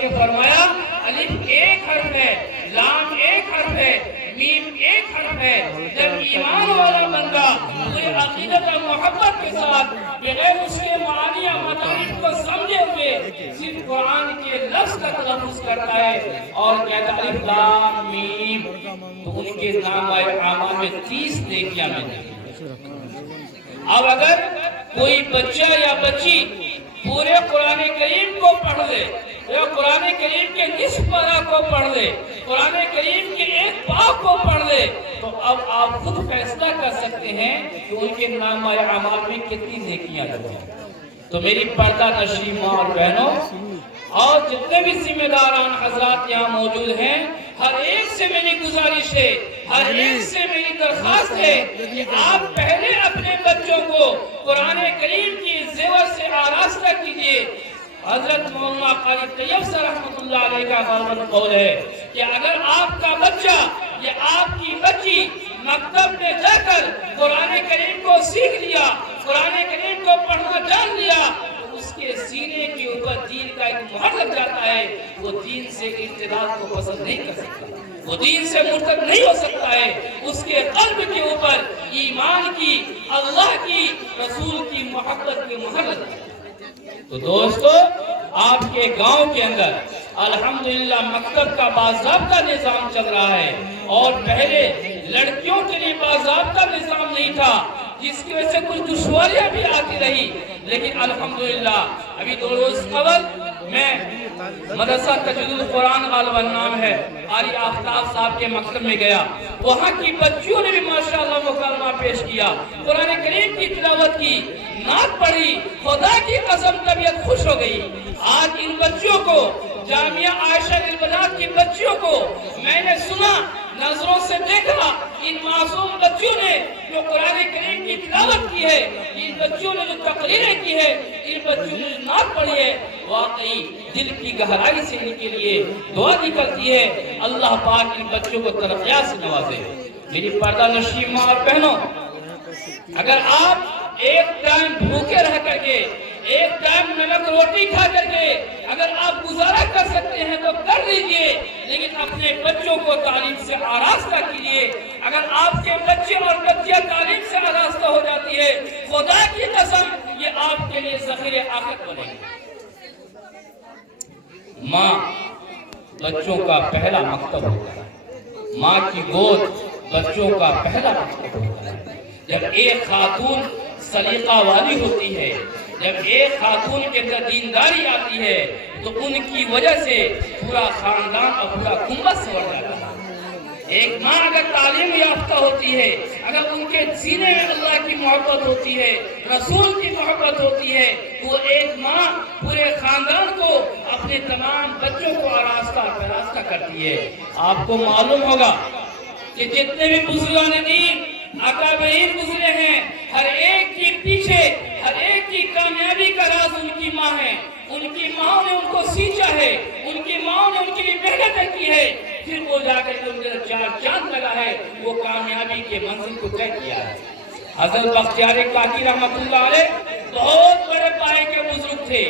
کے فرمایا الف ایک حرف ہے، لام ایک حرف ہے، میم ایک حرف ہے۔ جب ایمان والا بندہ پورے عقیدت اور محبت کے ساتھ بغیر اس کے معانی اور مطالب کو سمجھے ہوئے صرف قرآن کے لفظ کا تلفظ کرتا ہے اور کہتا ہے الف لام میم، تو ان کے نام اعمال میں 30 نیکیاں ملتی ہیں۔ اب اگر کوئی بچہ یا بچی پورے قرآن کریم کو پڑھ لے یا قرآن کریم کے نصف پارہ کو پڑھ لے، قرآن کریم کے ایک باب کو پڑھ لے، تو اب آپ خود فیصلہ کر سکتے ہیں کہ ان کے نام اعمال میں کتنی نیکیاں لگیں۔ تو میری پردہ نشین ماں اور بہنوں اور جتنے بھی ذمہ داران حضرات یہاں موجود ہیں، ہر ایک سے میری گزارش ہے، ہر ایک سے میری درخواست ہے کہ آپ پہلے اپنے بچوں کو قرآن کریم کی زیور سے آراستہ کیجئے۔ حضرت مولانا قاری طیب صاحب رحمۃ اللہ علیہ کا غالباً قول ہے کہ اگر آپ کا بچہ یا آپ کی بچی مکتب میں جا کر قرآن کریم کو سیکھ لیا، قرآن کریم کو پڑھنا جان لیا، تو اس کے سینے کے اوپر دین کا ایک مہر لگ جاتا ہے۔ وہ دین سے ارتداد کو پسند نہیں کر سکتا، وہ دین سے مرتد نہیں ہو سکتا ہے۔ اس کے قلب کے اوپر ایمان کی، اللہ کی، رسول کی محبت کی مہر لگ جاتی ہے۔ تو دوستو، آپ کے گاؤں کے اندر الحمدللہ مکتب کا باضابطہ نظام چل رہا ہے، اور پہلے لڑکیوں کے لیے باضابطہ نظام نہیں تھا، جس کی وجہ سے کچھ دشواریاں بھی آتی رہی، لیکن الحمدللہ ابھی 2 روز قبل میں مدرسہ تجوید القرآن غالباً نام ہے، قاری آفتاب صاحب کے مکتب میں گیا۔ وہاں کی بچیوں نے بھی ماشاءاللہ مکالمہ پیش کیا، قرآن کریم کی تلاوت کی، نعت پڑھی، خدا کی قسم طبیعت خوش ہو گئی۔ آج ان بچیوں کو، جامعہ عائشہ البنات کی بچیوں کو میں نے سنا، نظروں سے دیکھا، ان معصوم بچیوں نے جو قرآن کریم کی تلاوت کی ہے، ان بچیوں نے جو تقریریں کی ہے، ان بچیوں نے جو نعت پڑھی ہے، واقعی دل کی گہرائی سے ان کے لیے دعا نکلتی ہے، اللہ پاک ان بچوں کو ترقیات سے نوازے۔ میری پردہ نشین ماں اور بہنوں، اگر آپ ایک ٹائم بھوکے رہ کر کے، ایک ٹائم نمک روٹی کھا کر کے اگر آپ گزارا کر سکتے ہیں تو کر لیجئے، لیکن اپنے بچوں کو تعلیم سے آراستہ کیجئے۔ اگر آپ کے بچے اور بچیاں تعلیم سے آراستہ ہو جاتی ہے، خدا کی قسم یہ آپ کے لیے ذخیرہ آخرت بنے گی۔ ماں بچوں کا پہلا مکتب ہوتا ہے، ماں کی گود بچوں کا پہلا مکتب ہوتا ہے۔ جب ایک خاتون سلیقہ والی ہوتی ہے، جب ایک خاتون کے اندر دینداری آتی ہے، تو ان کی وجہ سے پورا خاندان اور پورا کنبہ سنور جاتا ہے۔ ایک ماں اگر تعلیم یافتہ ہوتی ہے، اگر ان کے سینے میں اللہ کی محبت ہوتی ہے، رسول کی محبت ہوتی ہے، تو وہ ایک ماں پورے خاندان کو، اپنے تمام بچوں کو آراستہ پراستہ کرتی ہے۔ آپ کو معلوم ہوگا کہ جتنے بھی بزرگان دین اکابرین گزرے ہیں، ہر ایک کے پیچھے، ہر ایک کی کامیابی کا راز ان کی ماں ہے۔ ان کی ماں نے ان کو سینچا ہے، ان کی ماں نے ان کے لیے محنت کی ہے، پھر وہ جا کر کے ان کے چار چاند لگا ہے، وہ کامیابی کے منزل کو طے کیا ہے۔ حضرت بختیار کاکی رحمۃ اللہ علیہ بہت بڑے پائے کے بزرگ تھے،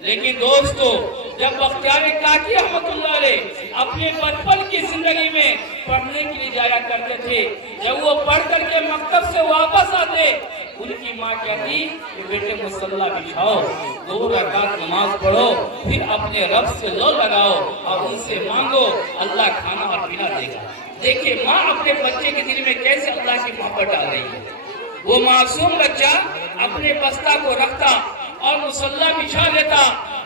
لیکن دوستو جب بختیار کاکی رحمۃ اللہ علیہ اپنے بچپن کی زندگی میں پڑھنے کے لیے جایا کرتے تھے، جب وہ پڑھ کر کے مکتب سے واپس آتے، ان کی ماں کہتی کہ بیٹے مصلی بچھاؤ، 2 رکعت نماز پڑھو، پھر اپنے رب سے لو لگاؤ اور ان سے مانگو، اللہ کھانا اور پینا دے گا۔ دیکھیے ماں اپنے بچے کے دل میں کیسے اللہ کی محبت ڈال رہی ہے۔ وہ معصوم بچہ اپنے بستہ کو رکھتا اور مصلی بچھا لیتا،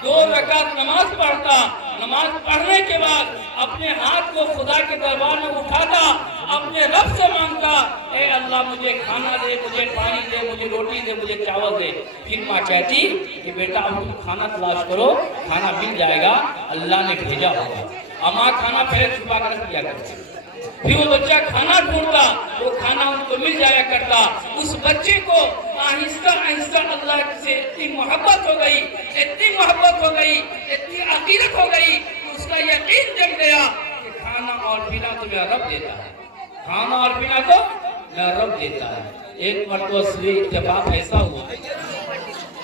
2 رکعت نماز پڑھتا، نماز پڑھنے کے بعد اپنے ہاتھ کو خدا کے دربار میں اٹھاتا، اپنے رب سے مانگتا، اے اللہ مجھے کھانا دے، مجھے پانی دے، مجھے روٹی دے، مجھے چاول دے۔ پھر ماں کہتی کہ بیٹا اب تم کھانا تلاش کرو، کھانا مل جائے گا، اللہ نے بھیجا ہوگا۔ اور ماں کھانا پہلے چھپا کر رکھ دیا کرتی، پھر وہ بچہ کھانا ڈھونڈتا، وہ کھانا ان کو مل جایا کرتا۔ اس بچے کو آہستہ آہستہ اللہ سے اتنی محبت ہو گئی، اتنی محبت ہو گئی، اتنی عقیدت ہو گئی، اس کا یقین جم گیا کہ کھانا اور پینا تو میرا رب دیتا ہے، کھانا اور پینا تو میرا رب دیتا ہے۔ ایک مرتبہ سے اتفاق ایسا ہوا